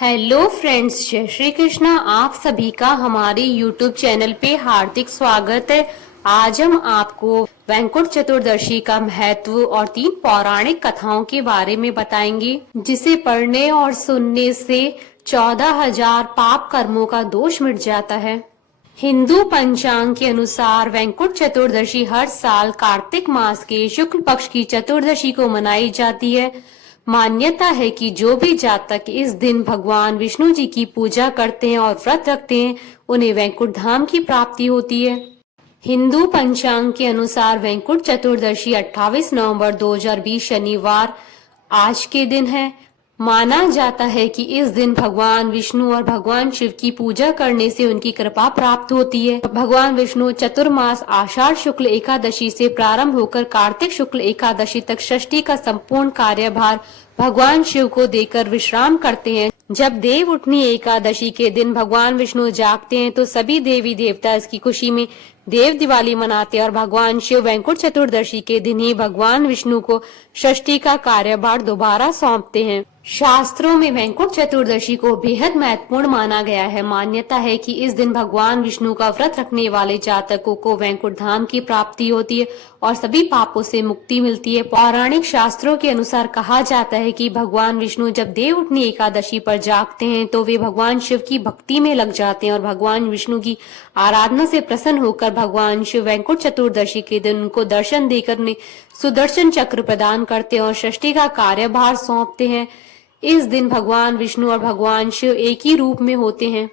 Hello friends, जय श्री कृष्णा। आप सभी का हमारे YouTube चैनल पे हार्दिक स्वागत है। आज हम आपको वैकुंठ चतुर्दशी का महत्व और 3 पौराणिक कथाओं के बारे में बताएंगे, जिसे पढ़ने और सुनने से 14,000 पाप कर्मों का दोष मिट जाता है। हिंदू पंचांग के अनुसार वैकुंठ चतुर्दशी हर साल कार्तिक मास के शुक्ल पक्ष की चतुर्दशी को मनाई जाती है। मान्यता है कि जो भी जातक इस दिन भगवान विष्णु जी की पूजा करते हैं और व्रत रखते हैं, उन्हें वैकुंठ धाम की प्राप्ति होती है। हिंदू पंचांग के अनुसार वैकुंठ चतुर्दशी 28 नवंबर 2020 शनिवार आज के दिन है। माना जाता है कि इस दिन भगवान विष्णु और भगवान शिव की पूजा करने से उनकी कृपा प्राप्त होती है। भगवान विष्णु चतुर्मास आषाढ़ शुक्ल एकादशी से प्रारंभ होकर कार्तिक शुक्ल एकादशी तक षष्ठी का संपूर्ण कार्यभार भगवान शिव को देकर विश्राम करते हैं। जब देव उठनी एकादशी के दिन भगवान विष्णु जागते हैं तो सभी देवी देवता इसकी खुशी में देव दिवाली मनाते हैं और भगवान शिव वैकुंठ चतुर्दशी के दिन ही भगवान विष्णु को षष्ठी का कार्यभार दोबारा सौंपते हैं। शास्त्रों में वैकुंठ चतुर्दशी को बेहद महत्वपूर्ण माना गया है। मान्यता है कि इस दिन भगवान विष्णु का व्रत रखने वाले जातकों को वैकुंठ धाम की प्राप्ति होती है और सभी पापों से मुक्ति मिलती है। पौराणिक शास्त्रों के अनुसार कहा जाता है कि भगवान विष्णु जब देव उठनी एकादशी पर जागते हैं तो वे भगवान शिव की भक्ति में लग जाते हैं और भगवान विष्णु की आराधना से प्रसन्न होकर भगवान शिव वैकुंठ चतुर्दशी के दिन उनको दर्शन देकर उन्हें सुदर्शन चक्र प्रदान करते हैं और षष्ठी का कार्यभार सौंपते हैं। इस दिन भगवान विष्णु और भगवान शिव एक ही रूप में होते हैं।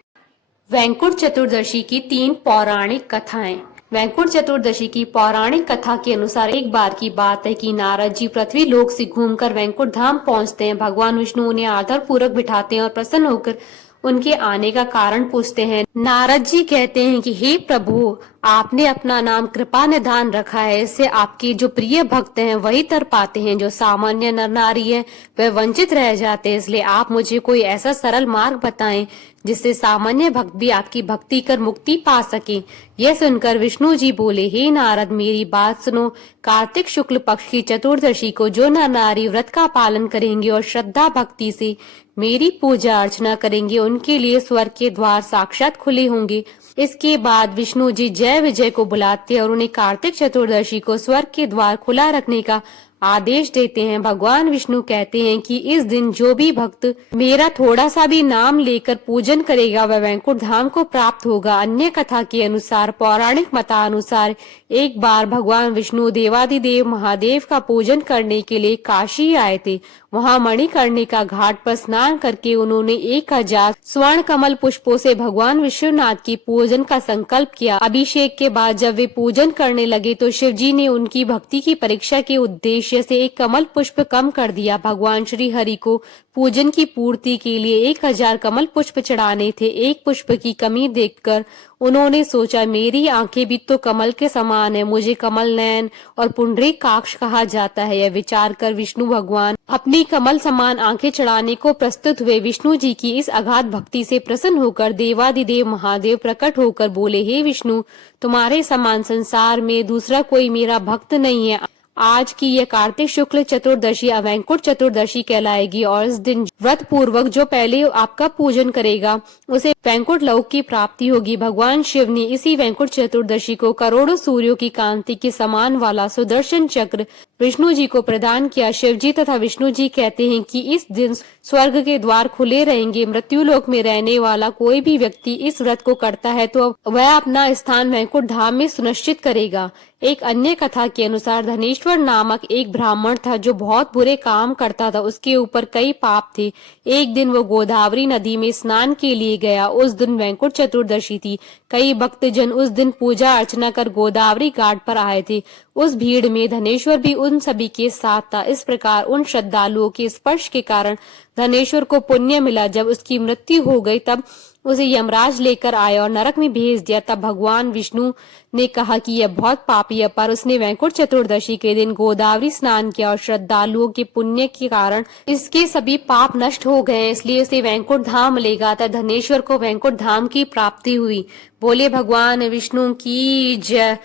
वैकुंठ चतुर्दशी की 3 पौराणिक कथाएं। वैकुंठ चतुर्दशी की पौराणिक कथा के अनुसार एक बार की बात है कि नारद जी पृथ्वी लोक से घूमकर वैकुंठ धाम पहुंचते हैं। भगवान विष्णु उन्हें आदर पूर्वक बिठाते हैं और प्रसन्न होकर उनके आने का कारण पूछते हैं। नारद जी कहते हैं कि हे प्रभु, आपने अपना नाम कृपा निधान रखा है, इससे आपके जो प्रिय भक्त हैं वही तर पाते हैं, जो सामान्य नर नारी है वह वंचित रह जाते हैं। इसलिए आप मुझे कोई ऐसा सरल मार्ग बताएं जिससे सामान्य भक्त भी आपकी भक्ति कर मुक्ति पा सके। यह सुनकर विष्णु जी बोले, हे नारद, मेरी बात सुनो। कार्तिक शुक्ल पक्ष की चतुर्दशी को जो नर नारी व्रत का पालन करेंगे और श्रद्धा भक्ति से मेरी पूजा अर्चना करेंगे, उनके लिए स्वर्ग के द्वार साक्षात खुले होंगे। इसके बाद विष्णु जी जय विजय को बुलाते हैं और उन्हें कार्तिक चतुर्दशी को स्वर्ग के द्वार खुला रखने का आदेश देते हैं। भगवान विष्णु कहते हैं कि इस दिन जो भी भक्त मेरा थोड़ा सा भी नाम लेकर पूजन करेगा वह वैकुंठ धाम को प्राप्त होगा। अन्य कथा के अनुसार, पौराणिक मतानुसार, एक बार भगवान विष्णु देवादिदेव महादेव का पूजन करने के लिए काशी आए थे। वहां मणिकर्णिका घाट पर स्नान करके उन्होंने 1000 स्वर्ण कमल पुष्पों से भगवान विश्वनाथ की पूजन का संकल्प किया। अभिषेक के बाद जब वे पूजन करने लगे तो शिव जी ने उनकी भक्ति की परीक्षा के उद्देश्य से एक कमल पुष्प कम कर दिया। भगवान श्री हरि को पूजन की पूर्ति के लिए 1000 कमल पुष्प चढ़ाने थे। एक पुष्प की कमी देखकर उन्होंने सोचा, मेरी आंखें भी तो कमल के समान है, मुझे कमल नयन और पुंडरीकाक्ष कहा जाता है। यह विचार कर विष्णु भगवान अपनी कमल समान आंखें चढ़ाने को प्रस्तुत हुए। विष्णु जी की इस अगाध भक्ति से प्रसन्न होकर देवादिदेव महादेव प्रकट होकर बोले, हे विष्णु, तुम्हारे समान संसार में दूसरा कोई मेरा भक्त नहीं है। आज की यह कार्तिक शुक्ल चतुर्दशी वैकुंठ चतुर्दशी कहलाएगी और इस दिन व्रत पूर्वक जो पहले आपका पूजन करेगा उसे वैकुंठ लोक की प्राप्ति होगी। भगवान शिव ने इसी वैकुंठ चतुर्दशी को करोड़ों सूर्यों की कांति के समान वाला सुदर्शन चक्र विष्णु जी को प्रदान किया। शिव जी तथा विष्णु जी कहते हैं कि इस दिन स्वर्ग के द्वार खुले रहेंगे। मृत्यु लोक में रहने वाला कोई भी व्यक्ति इस व्रत को करता है तो वह अपना स्थान वैकुंठ धाम में सुनिश्चित करेगा। एक अन्य कथा के अनुसार धनेश्वर नामक एक ब्राह्मण था जो बहुत बुरे काम करता था। उसके ऊपर कई पाप थे। एक दिन वो गोदावरी नदी में स्नान के लिए गया। उस दिन वैकुंठ चतुर्दशी थी। कई भक्तजन उस दिन पूजा अर्चना कर गोदावरी घाट पर आए थे। उस भीड़ में धनेश्वर भी उन सभी के साथ था। इस प्रकार उन श्रद्धालुओं के स्पर्श के कारण धनेश्वर को पुण्य मिला। जब उसकी मृत्यु हो गई तब उसे यमराज लेकर आया और नरक में भेज दिया। तब भगवान विष्णु ने कहा कि यह बहुत पापी है, पर उसने वैकुंठ चतुर्दशी के दिन गोदावरी स्नान किया और श्रद्धालुओं के पुण्य के कारण इसके सभी पाप नष्ट हो गए, इसलिए उसे वैकुंठ धाम मिलेगा। तब धनेश्वर को वैकुंठ धाम की प्राप्ति हुई। बोले भगवान विष्णु की जय,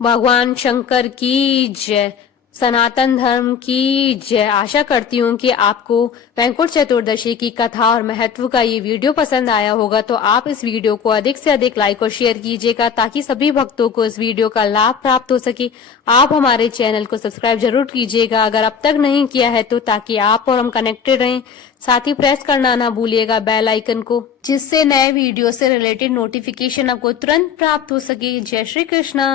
भगवान शंकर की जय, सनातन धर्म की जय। आशा करती हूँ कि आपको वैकुंठ चतुर्दशी की कथा और महत्व का ये वीडियो पसंद आया होगा, तो आप इस वीडियो को अधिक से अधिक लाइक और शेयर कीजिएगा ताकि सभी भक्तों को इस वीडियो का लाभ प्राप्त हो सके। आप हमारे चैनल को सब्सक्राइब जरूर कीजिएगा अगर अब तक नहीं किया है तो, ताकि आप और हम कनेक्टेड रहें। साथ ही प्रेस करना ना भूलिएगा बेल आइकन को, जिससे नए वीडियो से रिलेटेड नोटिफिकेशन आपको तुरंत प्राप्त हो सके। जय श्री कृष्णा।